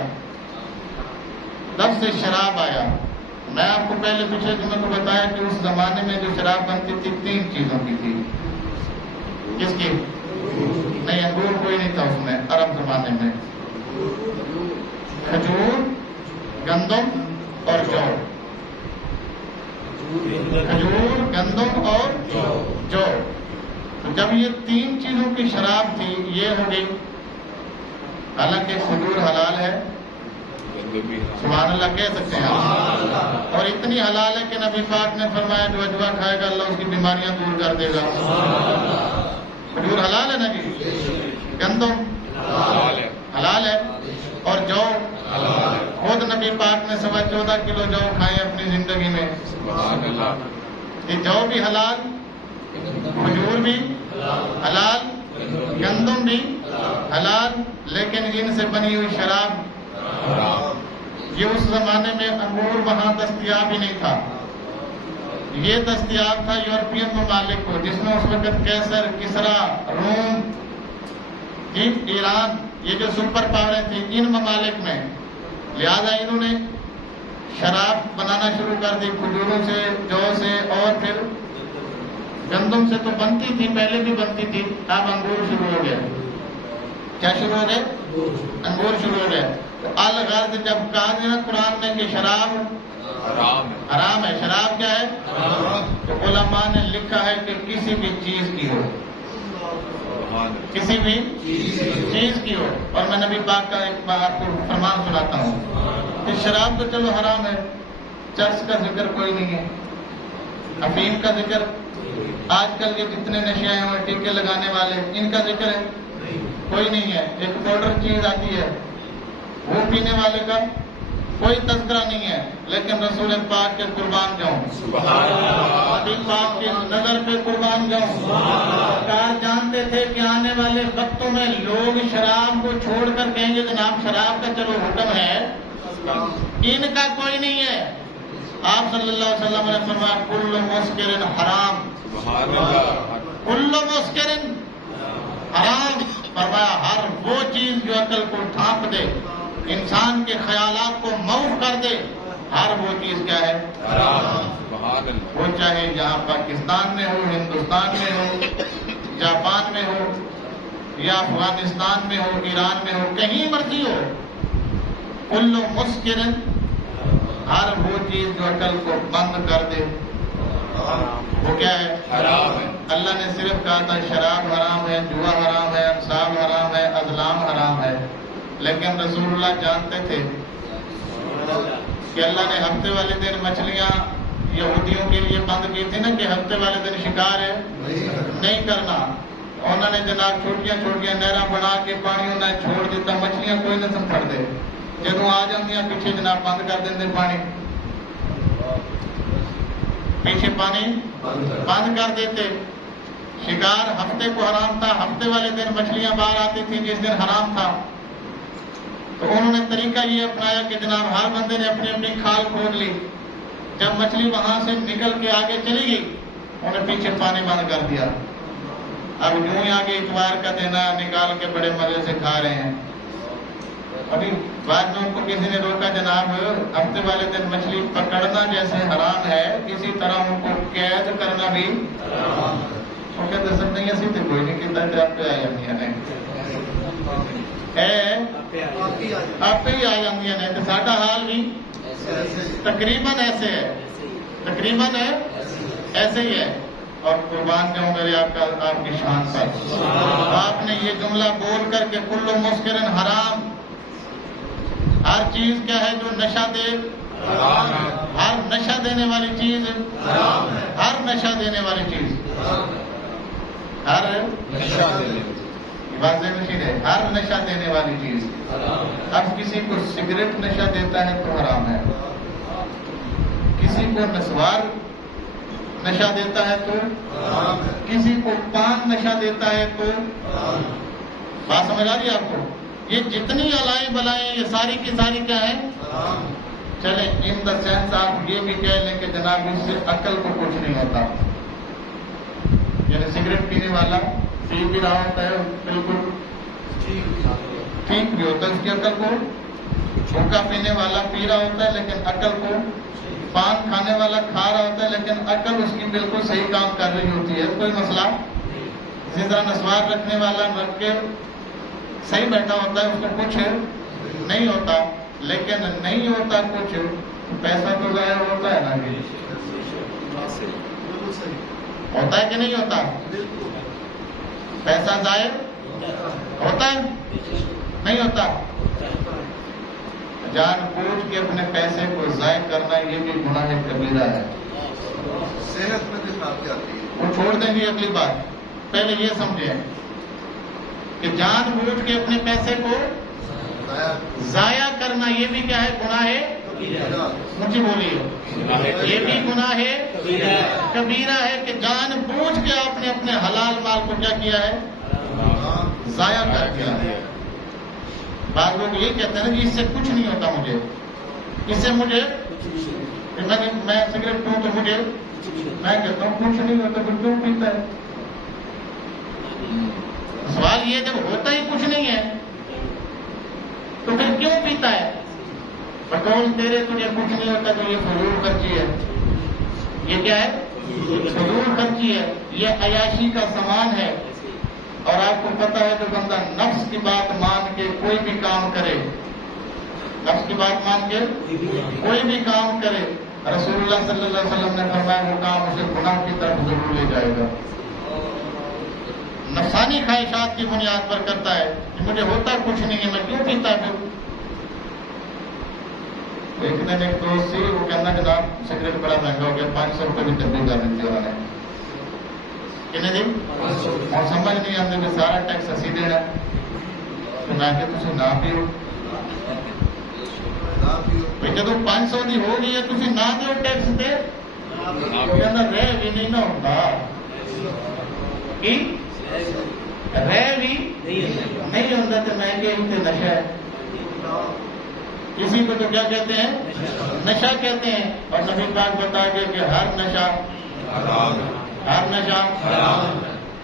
لفظ شراب آیا. میں آپ کو پہلے پچھلے جمعے کو بتایا کہ اس زمانے میں جو شراب بنتی تھی 3 چیزوں کی تھی. کس کی؟ نہیں, انگور کوئی نہیں تھا اس میں عرب زمانے میں. کھجور, گندم اور جو. کھجور, گندم اور جو. جب یہ 3 چیزوں کی شراب تھی یہ ہو گئی. حالانکہ کھجور حلال ہے, سبحان اللہ کہہ سکتے ہیں آپ, اور اتنی حلال ہے کہ نبی پاک نے فرمایا جو اجوا کھائے گا اللہ اس کی بیماریاں دور کر دے گا. کھجور حلال ہے نا جی, گندم حلال ہے, اور جو خود نبی پاک نے 14.25 کلو جو کھائے اپنی زندگی میں. یہ جو بھی حلال, کھجور بھی حلال, گندم بھی حلال, لیکن ان سے بنی ہوئی شراب یہ اس زمانے میں انگور وہاں دستیاب ہی نہیں تھا. یہ دستیاب تھا یورپین ممالک کو, جس میں اس وقت کیسر, کسرا, روم, ایران, یہ جو سپر پاوریں تھیں ان ممالک میں. لہذا انہوں نے شراب بنانا شروع کر دی کھجوروں سے, جو سے, اور پھر گندم سے تو بنتی تھی, پہلے بھی بنتی تھی. اب انگور شروع ہو گئے. کیا شروع ہو گئے؟ انگور شروع ہو گئے. تو الغرض جب کہا گیا قرآن نے کہ شراب حرام ہے, شراب کیا ہے؟ تو علماء نے لکھا ہے کہ کسی بھی چیز کی ہو, کسی بھی چیز کی ہو. اور میں نبی پاک کا ایک بار آپ کو فرمان سناتا ہوں کہ شراب تو چلو حرام ہے, چرس کا ذکر کوئی نہیں ہے, افیم کا ذکر, آج کل کے جتنے نشے آئے ہوئے ٹیکے لگانے والے ان کا ذکر ہے کوئی نہیں ہے. ایک پاؤڈر چیز آتی ہے وہ پینے والے کا کوئی تذکرہ نہیں ہے. لیکن رسول پاک کے قربان جاؤں, نبی پاک کی نظر پہ قربان جاؤں, سرکار جانتے تھے کہ آنے والے وقتوں میں لوگ شراب کو چھوڑ کر کہیں گے جناب شراب کا چلو حکم ہے, ان کا کوئی نہیں ہے. آپ صلی اللہ علیہ وسلم نے فرمایا کل مسکر حرام, کل مسکر حرام. فرمایا ہر وہ چیز جو عقل کو ڈھانپ دے, انسان کے خیالات کو معاف کر دے, ہر وہ چیز کیا ہے؟ حرام. وہ چاہے جہاں پاکستان میں ہو, ہندوستان میں ہو, جاپان میں ہو, یا افغانستان میں ہو, ایران میں ہو, کہیں مرضی ہو. کل مسکر, ہر وہ چیز جو عقل کو بند کر دے وہ کیا ہے؟ حرام ہے. اللہ نے صرف کہا تھا شراب حرام ہے, جوا حرام ہے, انصاب حرام ہے, ازلام حرام ہے. لیکن رسول اللہ جانتے تھے کہ اللہ نے ہفتے والے دن مچھلیاں یہودیوں کے لیے بند کی تھی نا کہ ہفتے والے دن شکار ہے نہیں کرنا. انہوں نے جناب چھوٹیاں چھوٹیاں نہراں بنا کے پانی انہیں چھوڑ دیتا, مچھلیاں کوئی نہ سنبھڑ دے, جدوں آ جاندیاں پیچھے جناب بند کر دیندے پانی, پیچھے پانی بند کر دیتے. شکار ہفتے کو حرام تھا, ہفتے والے دن مچھلیاں باہر آتی تھیں جس دن حرام تھا. تو انہوں نے طریقہ یہ اپنایا کہ جناب ہر بندے نے اپنی اپنی کھال کھود لی. جب مچھلی وہاں سے نکل کے آگے چلی گئی, انہوں نے پیچھے پانی بند کر دیا. اب یوں ہی آگے اتوار کا دن نکال کے بڑے مزے سے کھا رہے ہیں. ابھی بعد میں ان کو کسی نے روکا, جناب ہفتے والے دن مچھلی پکڑنا جیسے حرام ہے اسی طرح ان کو قید کرنا بھی حرام. وہ کہتے سب نہیں اسی تو کوئی نہیں کہتا کہ آپ پہ آ جاتی ہیں آپ پہ ہی آ جاتی ہیں. تو ساڈا حال بھی تقریباً ایسے ہے, تقریباً ایسے ہی ہے. اور قربان جاؤں میرے آپ کی شان پر, آپ نے یہ جملہ بول کر کے کل مسکرن حرام, ہر چیز کیا ہے جو نشہ دے, ہر نشہ دینے والی چیز, ہر نشہ دینے والی چیز, ہر واضح مشین ہے, ہر نشہ دینے والی چیز. اب کسی کو سگریٹ نشہ دیتا ہے تو حرام ہے, کسی کو نسوار نشہ دیتا ہے تو, کسی کو پان نشہ دیتا ہے تو. بات سمجھ آ رہی ہے آپ کو؟ یہ جتنی علائیں بلائیں یہ ساری کی ساری کیا ہیں؟ چلیں ان دا سینس آپ یہ بھی کہہ لیں کہ جناب اس سے عقل کو کچھ نہیں ہوتا. یعنی سگریٹ پینے والا پی بھی رہا ہوتا ہے بالکل ٹھیک بھی ہوتا ہے, اس کی عقل کو. حقہ پینے والا پی رہا ہوتا ہے لیکن عقل کو, پان کھانے والا کھا رہا ہوتا ہے لیکن عقل اس کی بالکل صحیح کام کر رہی ہوتی ہے, کوئی مسئلہ. اسی طرح نسوار رکھنے والا رکھ کے صحیح بیٹھا ہوتا ہے, اس کو کچھ نہیں ہوتا, لیکن نہیں ہوتا کچھ, پیسہ تو ضائع ہوتا ہے نا, ہوتا ہے کہ نہیں ہوتا؟ پیسہ ضائع ہوتا ہے نہیں ہوتا؟ جان بوجھ کے اپنے پیسے کو ضائع کرنا یہ بھی گناہ کبیرہ ہے. صحت میں بھی خرابی آتی ہے. وہ چھوڑ دیں گے اگلی بات, پہلے یہ سمجھیں کہ جان بوجھ کے اپنے پیسے کو ضائع کرنا یہ بھی کیا ہے؟ گناہ ہے. مجھے بولیے, یہ بھی گناہ ہے کبیرہ ہے کہ جان بوجھ کے آپ نے اپنے حلال مال کو کیا کیا ہے؟ ضائع کر دیا. بعض لوگ یہ کہتے ہیں نا کہ اس سے کچھ نہیں ہوتا, مجھے اس سے مجھے میں سگریٹ پیوں تو مجھے, میں کہتا ہوں کچھ نہیں ہوتا پھر کیوں پیتا ہے؟ سوال یہ جب ہوتا ہی کچھ نہیں ہے تو پھر کیوں پیتا ہے؟ بقول تیرے تجھے کچھ نہیں ہوتا تو یہ فضول خرچی ہے. یہ کیا ہے؟ فضول خرچی ہے, یہ عیاشی کا سامان ہے. اور آپ کو پتا ہے جو بندہ نفس کی بات مان کے کوئی بھی کام کرے, نفس کی بات مان کے کوئی بھی کام کرے, رسول اللہ صلی اللہ علیہ وسلم نے فرمایا وہ کام اسے گناہ کی طرف ضرور لے جائے گا. نفسانی خواہشات کی بنیاد پر کرتا ہے کہ مجھے ہوتا کچھ نہیں ہے, میں کیوں پیتا پھر؟ ایک دن ایک دوست سی, وہ کہنا جناب سگریٹ بڑا مہنگا ہو گیا, 500 روپے بھی تبدیل کر دیتی انہوں نے. کتنے دن اور سمجھ نہیں آتے کہ سارا ٹیکس اسی دینا, تو میں کہ تسی نہ پیو. جب 500 دی ہو گئی ہے تسی نہ دیو ٹیکس تے, کہنا رہ بھی نہیں نہ ہوتا کہ رہ بھی نہیں ہوتا. تو میں کہ ان نشہ ہے, کسی کو تو کیا کہتے ہیں؟ نشہ کہتے ہیں. اور نبی پاک بتا گئے کہ ہر نشہ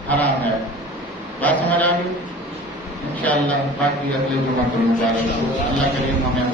حرام ہے. بات سمجھ آ گئی؟ انشاءاللہ باقی اگلے جمعہ کو مبارک ہو. اللہ کریم ہمیں